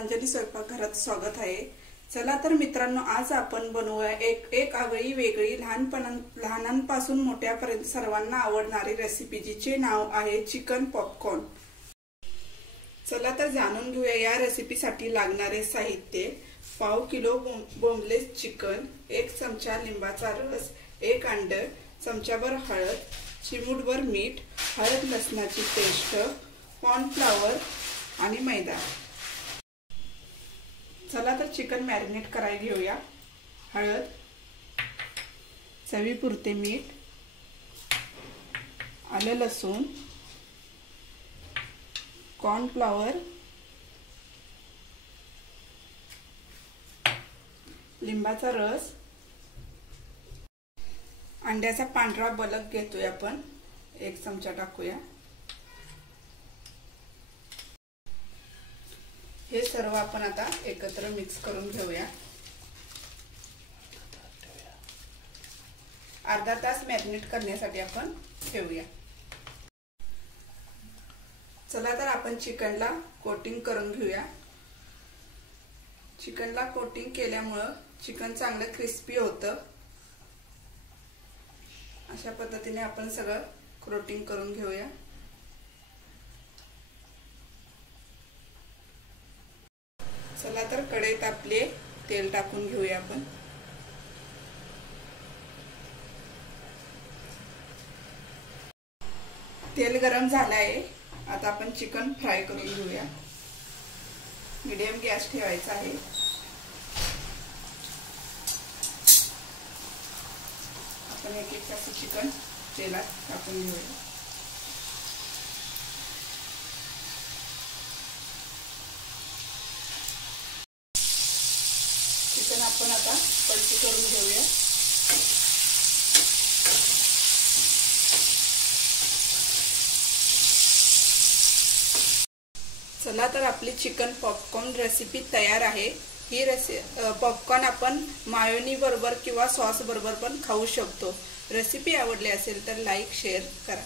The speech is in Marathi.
गीतांजली स्वयंपाकघरात स्वागत आहे। चला तर मित्रांनो, आज आपण बनवूया एक आगळी वेगळी लहानांपासून मोठ्यापर्यंत सर्वांना आवडणारी रेसिपी, जिचे नाव आहे चिकन पॉपकॉर्न। चला तर जाणून घेऊया या रेसिपीसाठी लागणारे साहित्य। पाव किलो बोनलेस चिकन, 1 चमचा लिंबाचा रस, 1 अंड, चमचाभर हळद, चिमूटभर मीठ, हळद लसणाची पेस्ट, कॉर्नफ्लॉवर आणि मैदा। चला तर चिकन मॅरिनेट करायला घेऊया। हळद, चवीपुरते मीठ, आलं लसूण, कॉर्नफ्लॉवर, लिंबाचा रस, अंड्याचा पांढरा बलक घेतोय आपण, 1 चमचा टाकूया। हे सर्व आपण आता एकत्र मिक्स करून घेऊया। अर्धा तास मॅरिनेट करण्यासाठी आपण ठेवूया। चला तर आपण चिकनला कोटिंग करून घेऊया। चिकनला कोटिंग केल्यामुळे चिकन चांगलं क्रिस्पी होतं। अशा पद्धतीने आपण सगळं कोटिंग करून घेऊया। चला तर कढईत आपले तेल टाकून घेऊया आपण। तेल गरम झालं आहे, आता आपण चिकन फ्राय करून घेऊया। मीडियम गॅस ठेवायचा आहे। आपण एक तास चिकन तेलात टाकून घेऊया। चिकन आपण आता पलटी करून घेऊया। चला तर आपली चिकन पॉपकॉर्न रेसिपी तयार आहे। ही पॉपकॉर्न आपण मायोनी बरोबर किंवा सॉस बरोबर पण खाऊ शकतो। रेसिपी आवडली असेल तर लाईक शेअर करा।